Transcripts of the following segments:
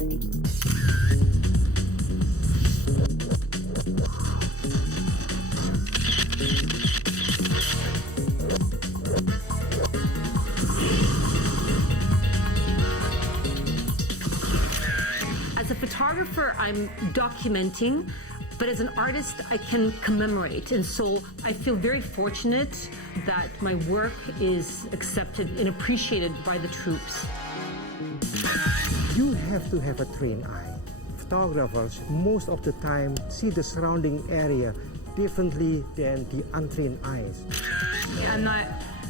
As a photographer, I'm documenting, but as an artist, I can commemorate. And so I feel very fortunate that my work is accepted and appreciated by the troops. You have to have a trained eye. Photographers most of the time see the surrounding area differently than the untrained eyes. I'm not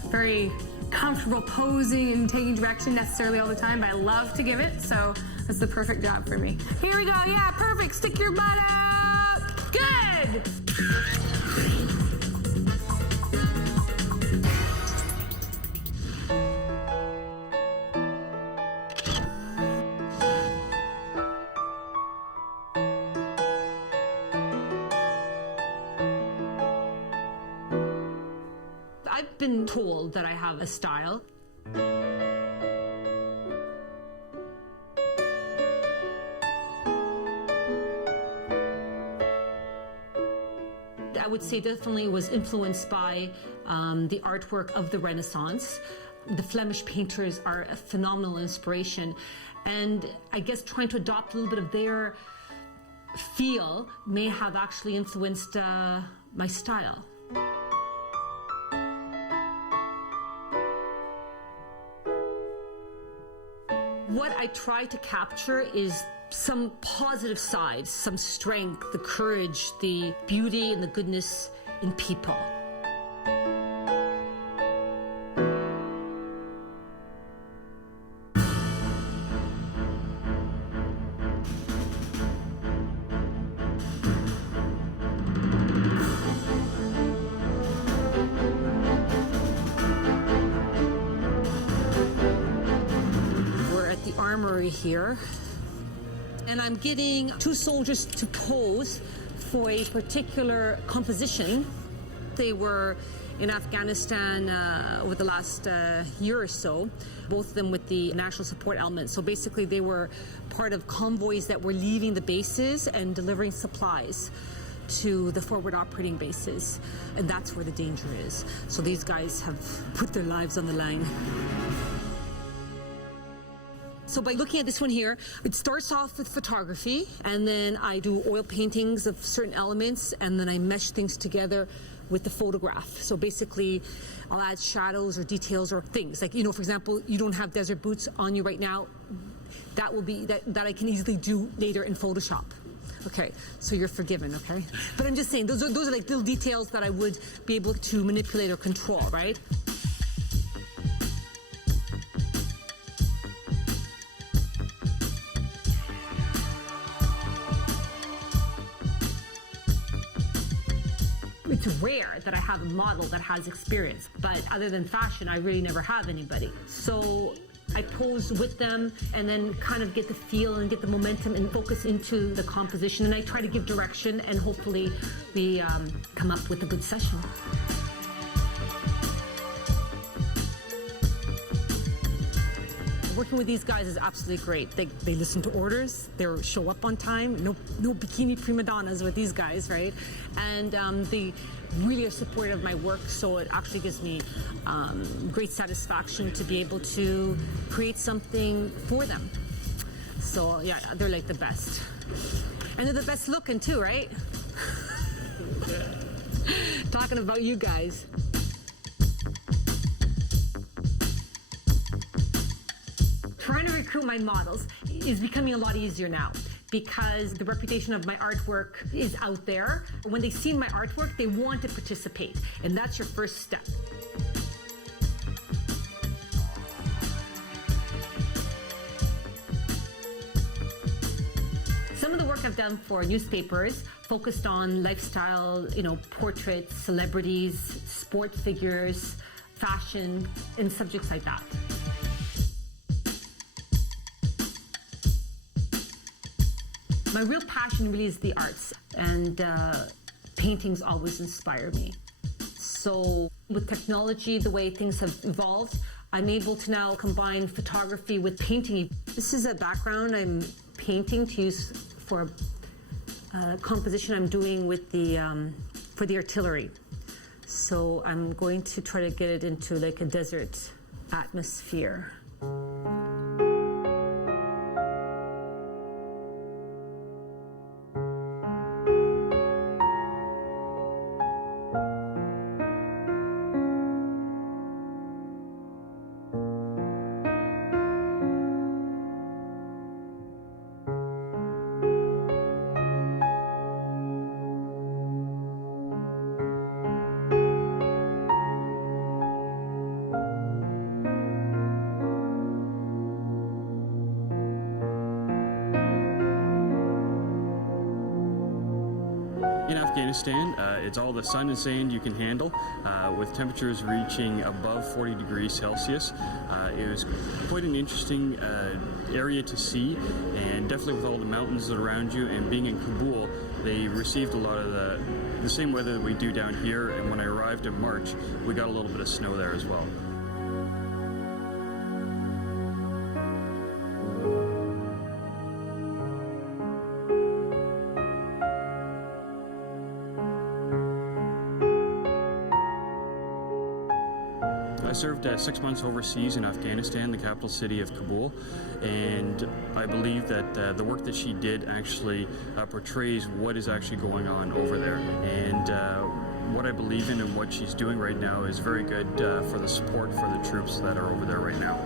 very comfortable posing and taking direction necessarily all the time, but I love to give it, so it's the perfect job for me. Here we go, yeah, perfect, stick your butt out, good! I've been told that I have a style. I would say definitely was influenced by the artwork of the Renaissance. The Flemish painters are a phenomenal inspiration, and I guess trying to adopt a little bit of their feel may have actually influenced my style. What I try to capture is some positive side, some strength, the courage, the beauty and the goodness in people. Armory here, and I'm getting two soldiers to pose for a particular composition. They were in Afghanistan over the last year or so, both of them with the national support element. So basically they were part of convoys that were leaving the bases and delivering supplies to the forward operating bases, and that's where the danger is. So these guys have put their lives on the line. So by looking at this one here, it starts off with photography, and then I do oil paintings of certain elements, and then I mesh things together with the photograph. So basically, I'll add shadows or details or things. Like, you know, for example, you don't have desert boots on you right now. That will be, that I can easily do later in Photoshop. Okay, so you're forgiven, okay? But I'm just saying, those are like little details that I would be able to manipulate or control, right? It's rare that I have a model that has experience, but other than fashion, I really never have anybody. So I pose with them and then kind of get the feel and get the momentum and focus into the composition, and I try to give direction, and hopefully we come up with a good session. Working with these guys is absolutely great. They listen to orders, they show up on time, no bikini prima donnas with these guys, right? And they really are supportive of my work, so it actually gives me great satisfaction to be able to create something for them. So yeah, they're like the best. And they're the best looking too, right? Talking about you guys. Trying to recruit my models is becoming a lot easier now because the reputation of my artwork is out there. When they see my artwork, they want to participate, and that's your first step. Some of the work I've done for newspapers focused on lifestyle, you know, portraits, celebrities, sport figures, fashion, and subjects like that. My real passion really is the arts, and paintings always inspire me. So with technology, the way things have evolved, I'm able to now combine photography with painting. This is a background I'm painting to use for a composition I'm doing with for the artillery. So I'm going to try to get it into like a desert atmosphere. In Afghanistan, it's all the sun and sand you can handle, with temperatures reaching above 40 degrees Celsius. It was quite an interesting area to see, and definitely with all the mountains that are around you, and being in Kabul, they received a lot of the same weather that we do down here, and when I arrived in March, we got a little bit of snow there as well. I served 6 months overseas in Afghanistan, the capital city of Kabul, and I believe that the work that she did actually portrays what is actually going on over there. And what I believe in and what she's doing right now is very good for the support for the troops that are over there right now.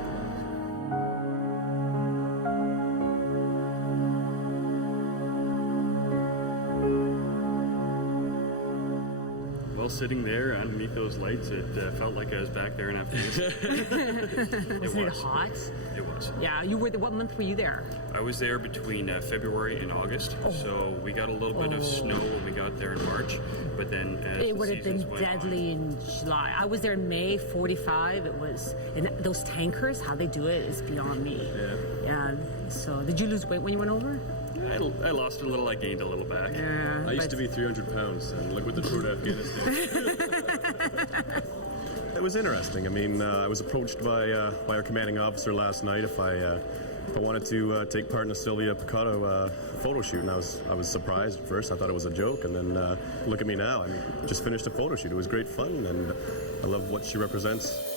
Well, sitting there underneath those lights, it felt like I was back there in Afghanistan. Wasn't it hot? It was. Yeah, you were. What month were you there? I was there between February and August, so we got a little bit of snow when we got there in March, but then as It would have been deadly in July. I was there in May, 45. It was, and those tankers, how they do it is beyond me. Yeah. So, did you lose weight when you went over? I lost a little, I gained a little back. Yeah. I used to be 300 pounds, and look what the toured Afghanistan. It was interesting. I mean, I was approached by our commanding officer last night if I wanted to take part in a Silvia Pecota photo shoot, and I was surprised at first. I thought it was a joke, and then look at me now. I just finished a photo shoot. It was great fun, and I love what she represents.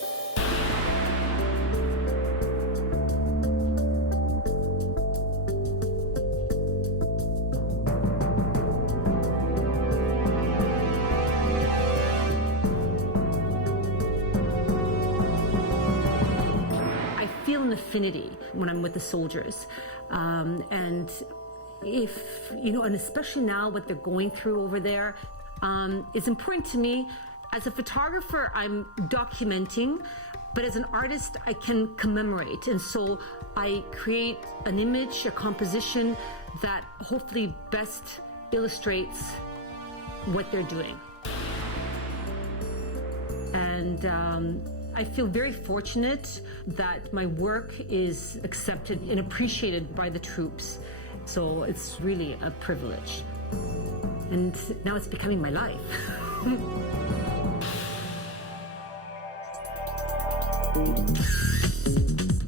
Affinity when I'm with the soldiers, and if you know, and especially now what they're going through over there, it's important to me. As a photographer, I'm documenting, but as an artist, I can commemorate, and so I create an image, a composition that hopefully best illustrates what they're doing. And I feel very fortunate that my work is accepted and appreciated by the troops. So it's really a privilege. And now it's becoming my life.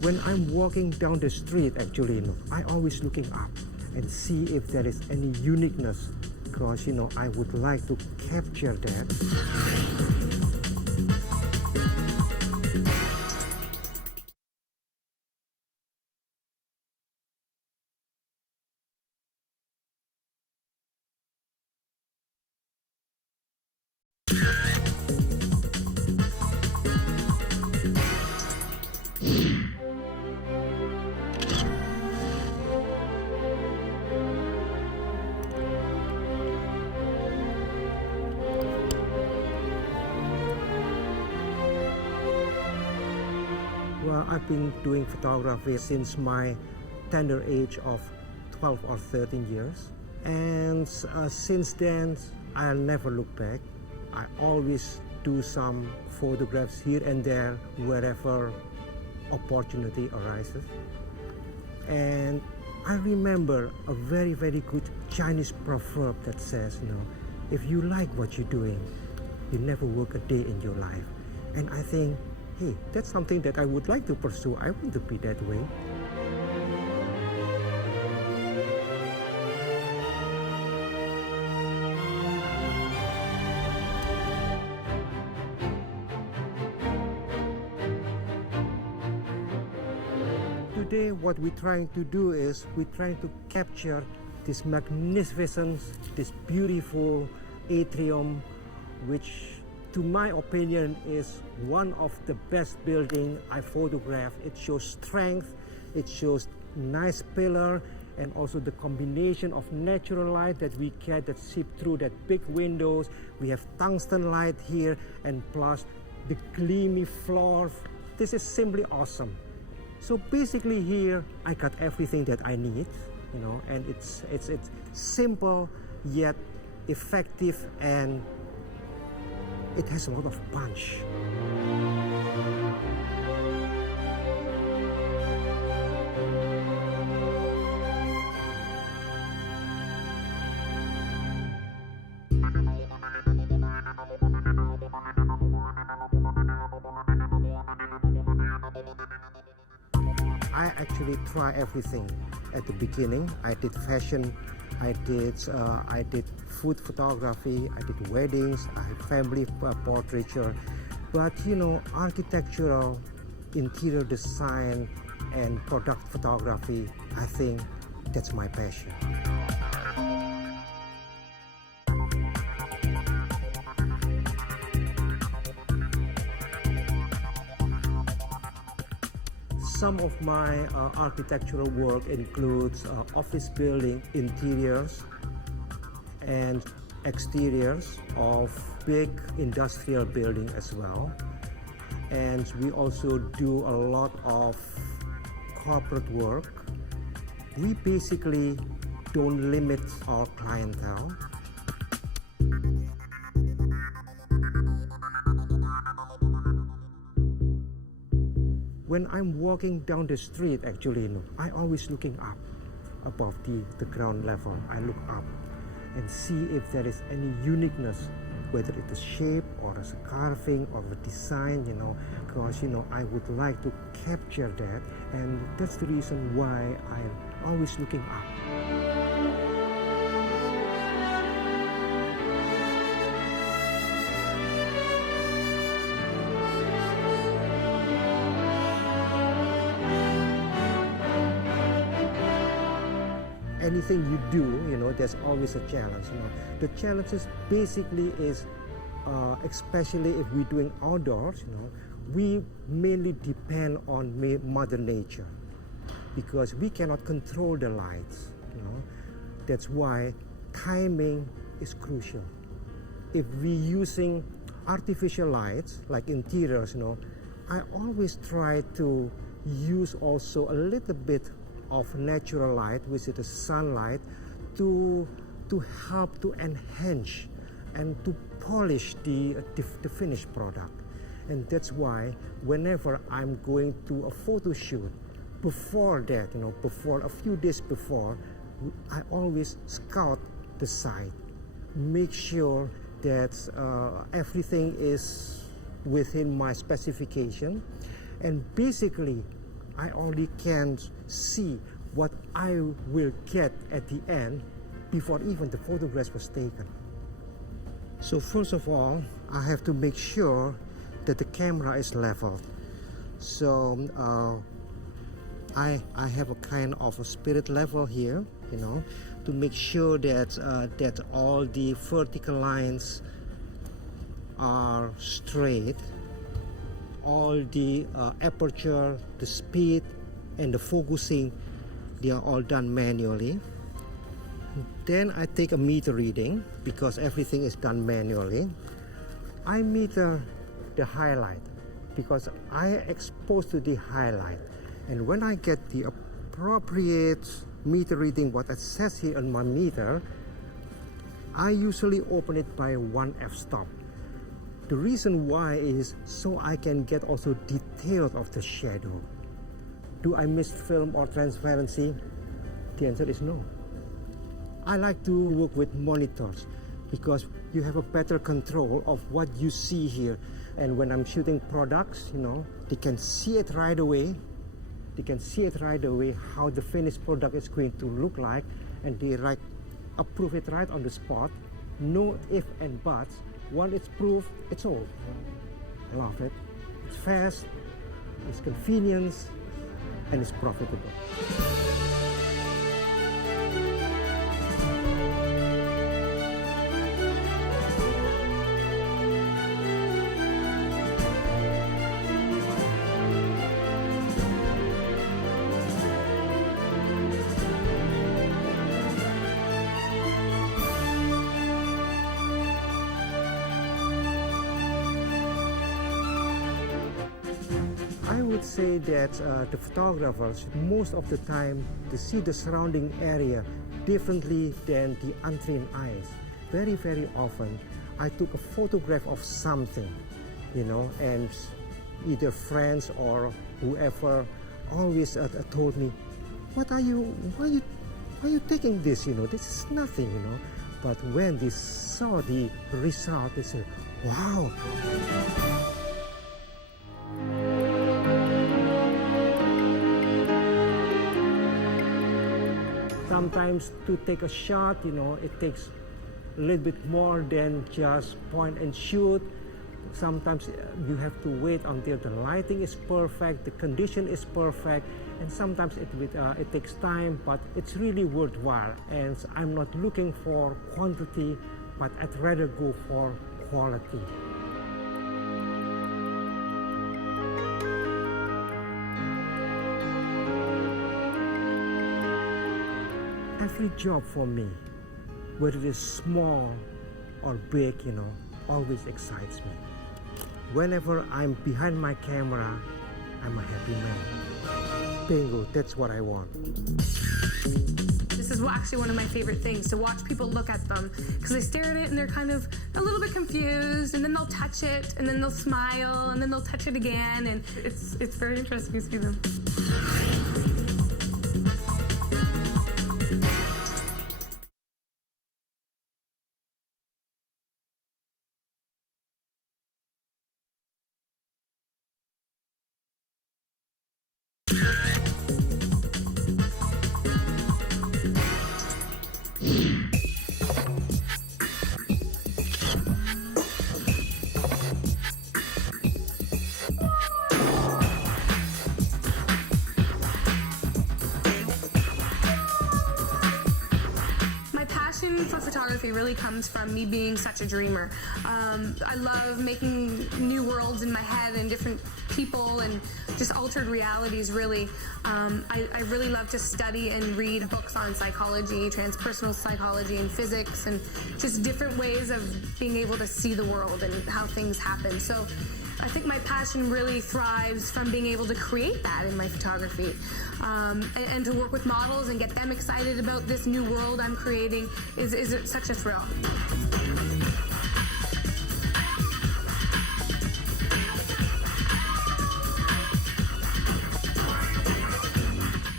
When I'm walking down the street, actually, you know, I always looking up and see if there is any uniqueness, because, you know, I would like to capture that. Well, I've been doing photography since my tender age of 12 or 13 years. And since then, I'll never look back. I always do some photographs here and there wherever opportunity arises. And I remember a very, very good Chinese proverb that says, you know, if you like what you're doing, you never work a day in your life. And I think, hey, that's something that I would like to pursue. I want to be that way. today what we're trying to do is we're trying to capture this magnificence, this beautiful atrium, which to my opinion is one of the best building I photographed. It shows strength, it shows nice pillar, and also the combination of natural light that we get that seep through that big windows. We have tungsten light here, and plus the gleamy floor. This is simply awesome. So basically here I got everything that I need, you know, and it's simple yet effective, and it has a lot of punch. I actually try everything at the beginning. I did fashion, I did food photography, I did weddings, I had family portraiture, but you know, architectural, interior design, and product photography, I think that's my passion. Some of my architectural work includes office building interiors and exteriors of big industrial building as well. And we also do a lot of corporate work. We basically don't limit our clientele. When I'm walking down the street, actually, I always looking up above the ground level. I look up and see if there is any uniqueness, whether it is shape or as a carving or the design, you know, because, you know, I would like to capture that, and that's the reason why I'm always looking up. Anything you do, you know, there's always a challenge. You know, the challenges basically is, especially if we're doing outdoors, you know, we mainly depend on Mother Nature because we cannot control the lights. You know, that's why timing is crucial. If we're using artificial lights like interiors, you know, I always try to use also a little bit of natural light, which is the sunlight, to help to enhance and to polish the finished product. And that's why whenever I'm going to a photo shoot, before that, you know, before a few days before, I always scout the site, make sure that everything is within my specification, and basically I only can see what I will get at the end before even the photograph was taken. So first of all, I have to make sure that the camera is leveled. So I have a kind of a spirit level here, you know, to make sure that that all the vertical lines are straight. All the aperture, the speed, and the focusing, they are all done manually. Then I take a meter reading because everything is done manually. I meter the highlight because I expose to the highlight, and when I get the appropriate meter reading, what it says here on my meter, I usually open it by 1 f-stop. The reason why is so I can get also details of the shadow. Do I miss film or transparency? The answer is no. I like to work with monitors because you have a better control of what you see here. And when I'm shooting products, you know, they can see it right away. They can see it right away how the finished product is going to look like, and they approve it right on the spot. No if and buts. Once it's proof, it's all. I love it. It's fast, it's convenience, and it's profitable. I would say that the photographers, most of the time, they see the surrounding area differently than the untrained eyes. Very, very often, I took a photograph of something, you know, and either friends or whoever always told me, why are you taking this, you know, this is nothing, you know. But when they saw the result, they said, wow. Sometimes to take a shot, you know, it takes a little bit more than just point and shoot. Sometimes you have to wait until the lighting is perfect, the condition is perfect, and sometimes it takes time, but it's really worthwhile. And I'm not looking for quantity, but I'd rather go for quality. Every job for me, whether it is small or big, you know, always excites me. Whenever I'm behind my camera, I'm a happy man. Bingo, that's what I want. This is actually one of my favorite things, to watch people look at them, because they stare at it and they're kind of a little bit confused, and then they'll touch it, and then they'll smile, and then they'll touch it again, and it's very interesting to see them. For photography really comes from me being such a dreamer. I love making new worlds in my head and different people and just altered realities, really. I really love to study and read books on psychology, transpersonal psychology and physics, and just different ways of being able to see the world and how things happen. So I think my passion really thrives from being able to create that in my photography. And to work with models and get them excited about this new world I'm creating is such a thrill.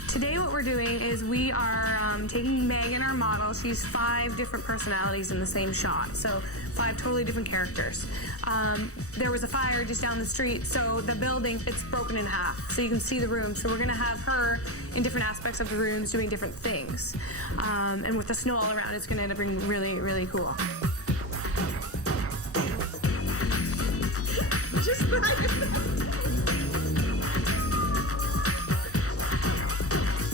Today what we're doing is we are taking Megan, our model. She's 5 different personalities in the same shot, so 5 totally different characters. There was a fire just down the street, so the building, it's broken in half, so you can see the room. So we're gonna have her in different aspects of the rooms doing different things. And with the snow all around, it's gonna end up being really, really cool.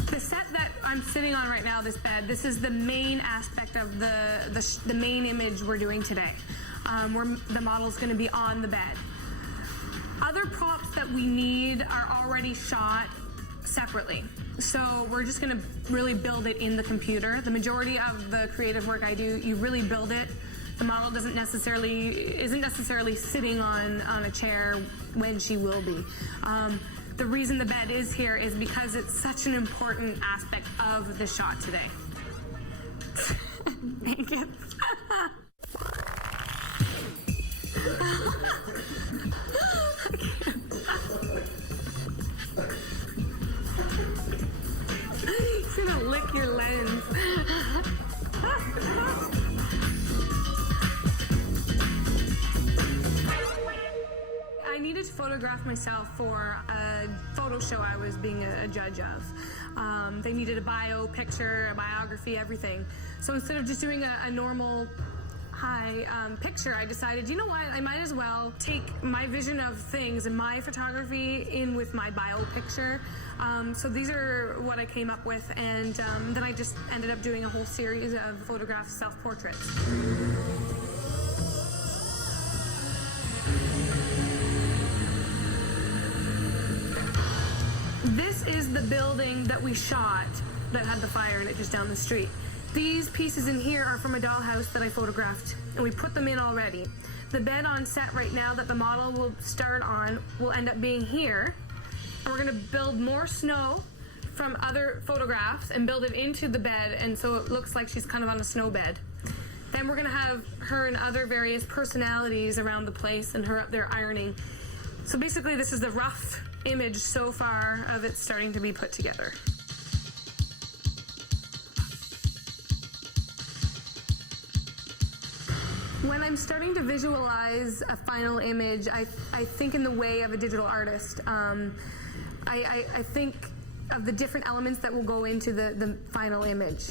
The set that I'm sitting on right now, this bed, this is the main aspect of the main image we're doing today. Where the model's going to be on the bed. Other props that we need are already shot separately. So we're just going to really build it in the computer. The majority of the creative work I do, you really build it. The model isn't necessarily sitting on a chair when she will be. The reason the bed is here is because it's such an important aspect of the shot today. Thank you. He's gonna lick your lens. I needed to photograph myself for a photo show I was being a judge of. They needed a bio picture, a biography, everything. So instead of just doing a normal high picture, I decided, you know what, I might as well take my vision of things and my photography in with my bio picture. So these are what I came up with, and then I just ended up doing a whole series of photograph self-portraits. This is the building that we shot that had the fire in it just down the street. These pieces in here are from a dollhouse that I photographed, and we put them in already. The bed on set right now that the model will start on will end up being here, and we're gonna build more snow from other photographs and build it into the bed, and so it looks like she's kind of on a snow bed. Then we're gonna have her and other various personalities around the place and her up there ironing. So basically this is the rough image so far of it starting to be put together. When I'm starting to visualize a final image, I think in the way of a digital artist. I think of the different elements that will go into the final image.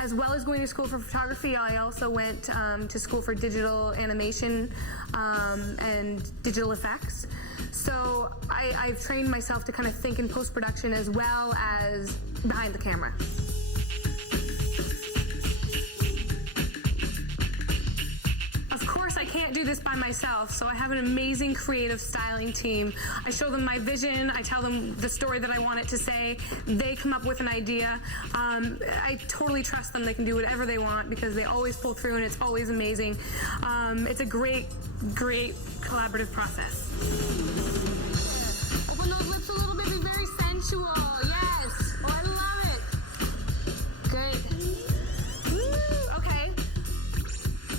As well as going to school for photography, I also went to school for digital animation and digital effects. So I've trained myself to kind of think in post-production as well as behind the camera. I can't do this by myself, so I have an amazing creative styling team. I show them my vision, I tell them the story that I want it to say, they come up with an idea. I totally trust them, they can do whatever they want because they always pull through and it's always amazing. It's a great, great collaborative process. Open those lips a little bit, be very sensual, yes. Oh, I love it. Great. Woo, okay.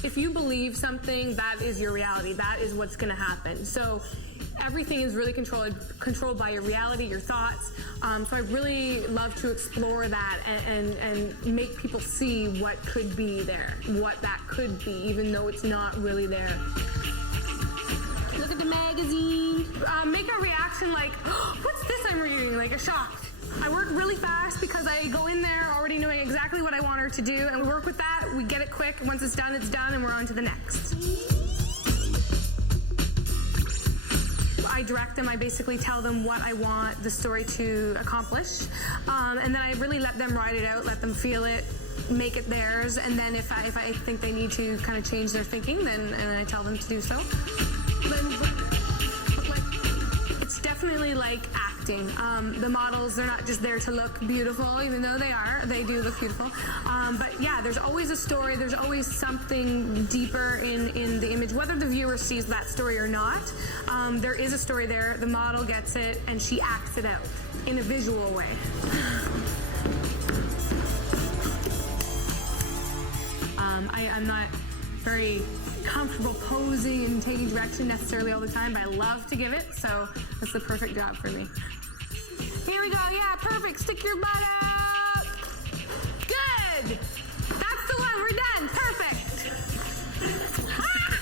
If you believe something, that is your reality. That is what's going to happen. So everything is really controlled by your reality, your thoughts. So I really love to explore that and make people see what could be there, what that could be, even though it's not really there. Look at the magazine. Make a reaction like, oh, what's this I'm reading? Like a shock. I work really fast because I go in there already knowing exactly what I want her to do, and we work with that, we get it quick, once it's done, and we're on to the next. I direct them, I basically tell them what I want the story to accomplish, and then I really let them write it out, let them feel it, make it theirs, and then if I think they need to kind of change their thinking, then I tell them to do so. It's definitely like acting. The models, they're not just there to look beautiful, even though they do look beautiful. But yeah, there's always a story, there's always something deeper in the image, whether the viewer sees that story or not. There is a story there, the model gets it, and she acts it out in a visual way. I'm not very comfortable posing and taking direction necessarily all the time, but I love to give it, so that's the perfect job for me. Here we go, yeah, perfect, stick your butt out. Good, that's the one, we're done, perfect. Ah!